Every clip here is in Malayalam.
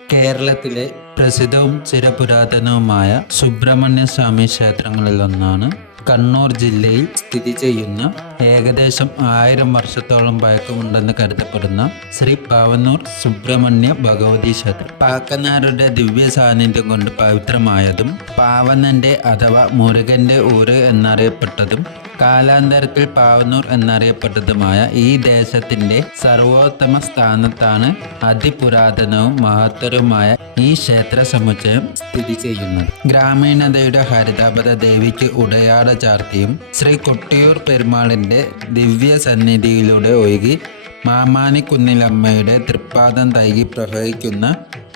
കേരളത്തിലെ പ്രസിദ്ധവും ചിരപുരാതനവുമായ സുബ്രഹ്മണ്യ സ്വാമി ക്ഷേത്രങ്ങളിലൊന്നാണ് കണ്ണൂർ ജില്ലയിൽ സ്ഥിതി ചെയ്യുന്ന ഏകദേശം ആയിരം വർഷത്തോളം പഴക്കമുണ്ടെന്ന് കരുതപ്പെടുന്ന ശ്രീ പാവന്നൂർ സുബ്രഹ്മണ്യ ഭഗവതി ക്ഷേത്രം. പാക്കനാരുടെ ദിവ്യ സാന്നിധ്യം കൊണ്ട് പവിത്രമായതും പാവനന്റെ അഥവാ മുരുകന്റെ ഊര് എന്നറിയപ്പെട്ടതും കാലാന്തരത്തിൽ പാവന്നൂർ എന്നറിയപ്പെട്ടതുമായ ഈ ദേശത്തിന്റെ സർവോത്തമ സ്ഥാനത്താണ് അതിപുരാതനവും മഹത്തരവുമായ ഈ ക്ഷേത്ര സമുച്ചയം സ്ഥിതി ചെയ്യുന്നത്. ഗ്രാമീണതയുടെ ഹരിതാപത ദേവിക്ക് ഉടയാട ചാർത്തിയും ശ്രീ കൊട്ടിയൂർ പെരുമാളിന്റെ ദിവ്യ സന്നിധിയിലൂടെ ഒഴുകി മാമാനിക്കുന്നിലമ്മയുടെ തൃപ്പാദം തൈകി പ്രവഹിക്കുന്ന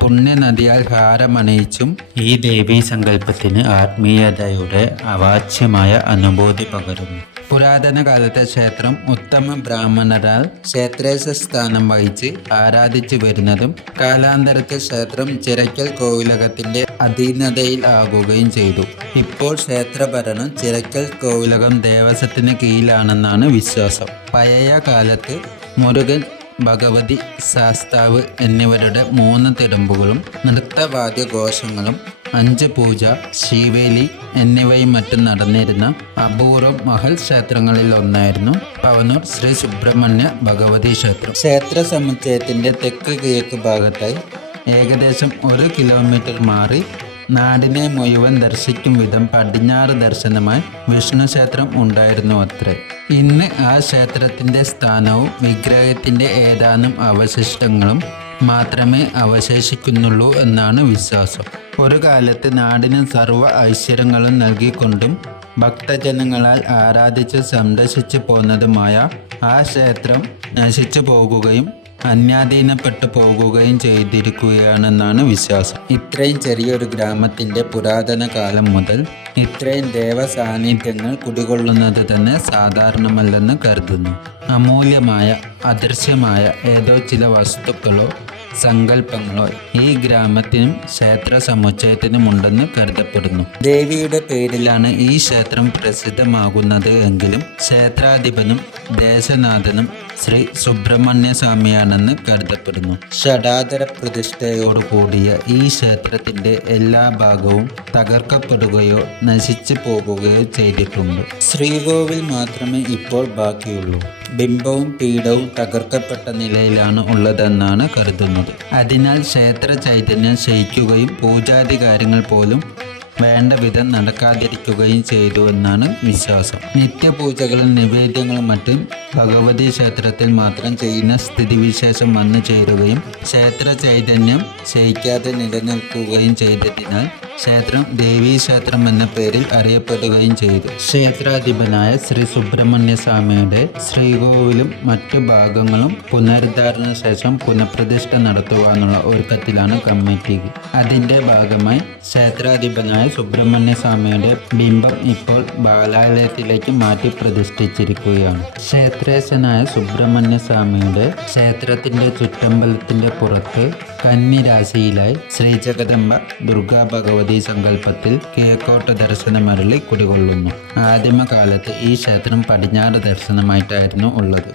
പുണ്യനദിയാൽ ഹാരമണിയിച്ചും ഈ ദേവീ സങ്കല്പത്തിന് ആത്മീയതയുടെ അവാച്യമായ അനുഭൂതി പകരുന്നു. പുരാതന കാലത്തെ ക്ഷേത്രം ഉത്തമ ബ്രാഹ്മണരാൽ ക്ഷേത്രേശ സ്ഥാനം വഹിച്ച് ആരാധിച്ചു വരുന്നതും കാലാന്തരത്തെ ക്ഷേത്രം ചിരക്കൽ കോവിലകത്തിന്റെ അധീനതയിൽ ആകുകയും ചെയ്തു. ഇപ്പോൾ ക്ഷേത്രഭരണം ചിരക്കൽ കോവിലകം ദേവസ്വത്തിന് കീഴിലാണെന്നാണ് വിശ്വാസം. പഴയ കാലത്ത് മുരുകൻ ഭഗവതി ശാസ്താവ് എന്നിവരുടെ മൂന്ന് തിടമ്പുകളും നൃത്തവാദ്യഘോഷങ്ങളും അഞ്ച് പൂജ ശിവേലി എന്നിവയും മറ്റും നടന്നിരുന്ന അപൂർവം മഹൽ ക്ഷേത്രങ്ങളിൽ ഒന്നായിരുന്നു പവനൂർ ശ്രീ സുബ്രഹ്മണ്യ ഭഗവതി ക്ഷേത്രം. ക്ഷേത്ര സമുച്ചയത്തിന്റെ തെക്ക് കിഴക്ക് ഭാഗത്തായി ഏകദേശം ഒരു കിലോമീറ്റർ മാറി നാടിനെ മുഴുവൻ ദർശിക്കും വിധം പടിഞ്ഞാറ് ദർശനമായി വിഷ്ണു ക്ഷേത്രം ഉണ്ടായിരുന്നു അത്രേ. ഇന്ന് ആ ക്ഷേത്രത്തിന്റെ സ്ഥാനവും വിഗ്രഹത്തിന്റെ ഏതാനും അവശിഷ്ടങ്ങളും മാത്രമേ അവശേഷിക്കുന്നുള്ളൂ എന്നാണ് വിശ്വാസം. ഒരു കാലത്ത് നാടിന് സർവ ഐശ്വര്യങ്ങളും നൽകിക്കൊണ്ടും ഭക്തജനങ്ങളാൽ ആരാധിച്ച് സംരക്ഷിച്ചു പോന്നതുമായ ആ ക്ഷേത്രം നശിച്ചു പോകുകയും അന്യാധീനപ്പെട്ടു പോകുകയും ചെയ്തിരിക്കുകയാണെന്നാണ് വിശ്വാസം. ഇത്രയും ചെറിയൊരു ഗ്രാമത്തിന്റെ പുരാതന കാലം മുതൽ ഇത്രയും ദേവസാന്നിധ്യങ്ങൾ കുടികൊള്ളുന്നത് തന്നെ സാധാരണമല്ലെന്ന് കരുതുന്നു. അമൂല്യമായ അദൃശ്യമായ ഏതോ ചില വസ്തുക്കളോ സങ്കല്പങ്ങളോ ഈ ഗ്രാമത്തിനും ക്ഷേത്ര സമുച്ചയത്തിനും ഉണ്ടെന്ന് കരുതപ്പെടുന്നു. ദേവിയുടെ പേരിലാണ് ഈ ക്ഷേത്രം പ്രസിദ്ധമാകുന്നത് എങ്കിലും ക്ഷേത്രാധിപനും ദേശനാഥനും ശ്രീ സുബ്രഹ്മണ്യ സ്വാമിയാണെന്ന് കരുതപ്പെടുന്നു. ഷഡാതര പ്രതിഷ്ഠയോടുകൂടിയ ഈ ക്ഷേത്രത്തിന്റെ എല്ലാ ഭാഗവും തകർക്കപ്പെടുകയോ നശിച്ചു പോകുകയോ ചെയ്തിട്ടുണ്ട്. ശ്രീകോവിൽ മാത്രമേ ഇപ്പോൾ ബാക്കിയുള്ളൂ. ബിംബവും പീഠവും തകർക്കപ്പെട്ട നിലയിലാണ് ഉള്ളതെന്നാണ് കരുതുന്നത്. അതിനാൽ ക്ഷേത്ര ചൈതന്യം ക്ഷയിക്കുകയും പൂജാതി കാര്യങ്ങൾ പോലും വേണ്ട വിധം നടക്കാതിരിക്കുകയും ചെയ്തു എന്നാണ് വിശ്വാസം. നിത്യപൂജകളും നിവേദ്യങ്ങളും മറ്റും ഭഗവതി ക്ഷേത്രത്തിൽ മാത്രം ചെയ്യുന്ന സ്ഥിതിവിശേഷം വന്നു ചേരുകയും ക്ഷേത്ര ചൈതന്യം ക്ഷയിക്കാതെ നിലനിൽക്കുകയും ചെയ്തതിനാൽ ക്ഷേത്രം ദേവീക്ഷേത്രം എന്ന പേരിൽ അറിയപ്പെടുകയും ചെയ്തു. ക്ഷേത്രാധിപനായ ശ്രീ സുബ്രഹ്മണ്യ സ്വാമിയുടെ ശ്രീകോവിലും മറ്റു ഭാഗങ്ങളും പുനരുദ്ധാരണ ശേഷം പുനഃപ്രതിഷ്ഠ നടത്തുവാനുള്ള ഒരുക്കത്തിലാണ് കമ്മിറ്റി. അതിന്റെ ഭാഗമായി ക്ഷേത്രാധിപനായ സുബ്രഹ്മണ്യ സ്വാമിയുടെ ബിംബം ഇപ്പോൾ ബാലാലയത്തിലേക്ക് മാറ്റി പ്രതിഷ്ഠിച്ചിരിക്കുകയാണ്. ക്ഷേത്രേശനായ സുബ്രഹ്മണ്യ സ്വാമിയുടെ ക്ഷേത്രത്തിന്റെ ചുറ്റമ്പലത്തിന്റെ പുറത്ത് കന്നിരാശിയിലായി ശ്രീജഗദംബ ദുർഗാ ഭഗവതി സങ്കല്പത്തിൽ കിഴക്കോട്ട ദർശനമരളി കുടികൊള്ളുന്നു. ആദിമകാലത്ത് ഈ ക്ഷേത്രം പടിഞ്ഞാറ് ദർശനമായിട്ടായിരുന്നു ഉള്ളത്.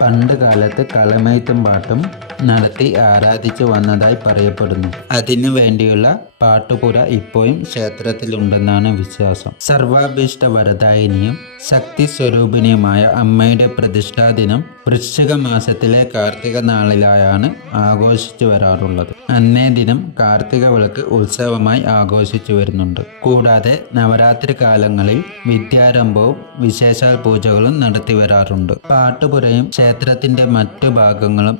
പണ്ട് കാലത്ത് കളമേത്തും പാട്ടും നടത്തി ആരാധിച്ചു വന്നതായി പറയപ്പെടുന്നു. അതിനു വേണ്ടിയുള്ള പാട്ടുപുര ഇപ്പോഴും ക്ഷേത്രത്തിലുണ്ടെന്നാണ് വിശ്വാസം. സർവാഭീഷ്ട വരദായിനിയും ശക്തി സ്വരൂപിണിയുമായ അമ്മയുടെ പ്രതിഷ്ഠാദിനം വൃശ്ചിക മാസത്തിലെ കാർത്തിക നാളിലായാണ് ആഘോഷിച്ചു വരാറുള്ളത്. അന്നേ ദിനം കാർത്തിക വിളക്ക് ഉത്സവമായി ആഘോഷിച്ചു വരുന്നുണ്ട്. കൂടാതെ നവരാത്രി കാലങ്ങളിൽ വിദ്യാരംഭവും വിശേഷാൽ പൂജകളും നടത്തി വരാറുണ്ട്. പാട്ടുപുരയും ക്ഷേത്രത്തിന്റെ മറ്റു ഭാഗങ്ങളും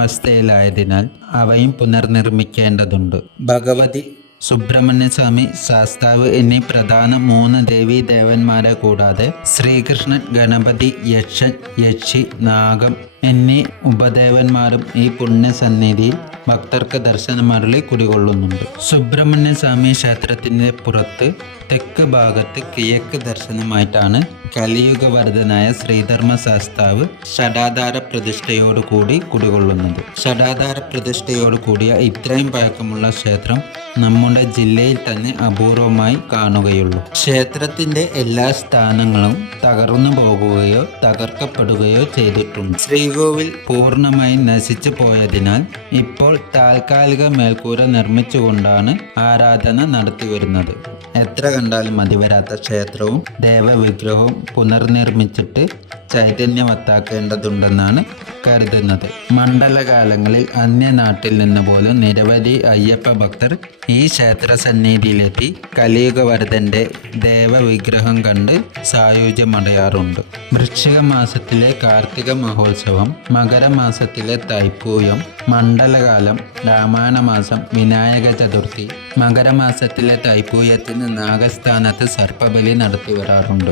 ജീർണാവസ്ഥയിലായതിനാൽ അവയും പുനർനിർമ്മിക്കേണ്ടതുണ്ട്. ഭഗവതി സുബ്രഹ്മണ്യസ്വാമി ശാസ്താവ് എന്നീ പ്രധാന മൂന്ന് ദേവീ ദേവന്മാരെ കൂടാതെ ശ്രീകൃഷ്ണൻ ഗണപതി യക്ഷൻ യക്ഷി നാഗം എന്നീ ഉപദേവന്മാരും ഈ പുണ്യസന്നിധിയിൽ ഭക്തർക്ക് ദർശനമരളി കുടികൊള്ളുന്നുണ്ട്. സുബ്രഹ്മണ്യ സ്വാമി ക്ഷേത്രത്തിന്റെ പുറത്ത് തെക്ക് ഭാഗത്ത് കിഴക്ക് ദർശനമായിട്ടാണ് കലിയുഗവർദ്ധനായ ശ്രീധർമ്മ ശാസ്താവ് ഷടാധാര പ്രതിഷ്ഠയോടുകൂടി കുടികൊള്ളുന്നത്. ഷടാധാര പ്രതിഷ്ഠയോട് കൂടിയ ഇത്രയും പഴക്കമുള്ള ക്ഷേത്രം നമ്മുടെ ജില്ലയിൽ തന്നെ അപൂർവമായി കാണുകയുള്ളൂ. ക്ഷേത്രത്തിന്റെ എല്ലാ സ്ഥാനങ്ങളും തകർന്നു പോകുകയോ തകർക്കപ്പെടുകയോ ചെയ്തിട്ടുണ്ട്. ശ്രീകോവിൽ പൂർണമായും നശിച്ചു പോയതിനാൽ ഇപ്പോൾ താൽക്കാലിക മേൽക്കൂര നിർമ്മിച്ചുകൊണ്ടാണ് ആരാധന നടത്തിവരുന്നത് എത്ര കണ്ടാലും മതിവരാത്ത ക്ഷേത്രവും ദേവവിഗ്രഹവും പുനർനിർമ്മിച്ചിട്ട് ചൈതന്യവത്താക്കേണ്ടതുണ്ടെന്നാണ് കരുതുന്നത്. മണ്ഡലകാലങ്ങളിൽ അന്യനാട്ടിൽ നിന്ന് പോലും നിരവധി അയ്യപ്പ ഭക്തർ ഈ ക്ഷേത്ര സന്നിധിയിലെത്തി കലിയുഗവർദ്ധന്റെ ദേവവിഗ്രഹം കണ്ട് സായുജ്യമടയാറുണ്ട്. വൃശ്ചിക മാസത്തിലെ കാർത്തിക മഹോത്സവം മകരമാസത്തിലെ തൈപ്പൂയം മണ്ഡലകാലം രാമായണ മാസം വിനായക ചതുർത്ഥി മകരമാസത്തിലെ തൈപ്പൂയത്തിന് നാഗസ്ഥാനത്ത് സർപ്പബലി നടത്തി വരാറുണ്ട്.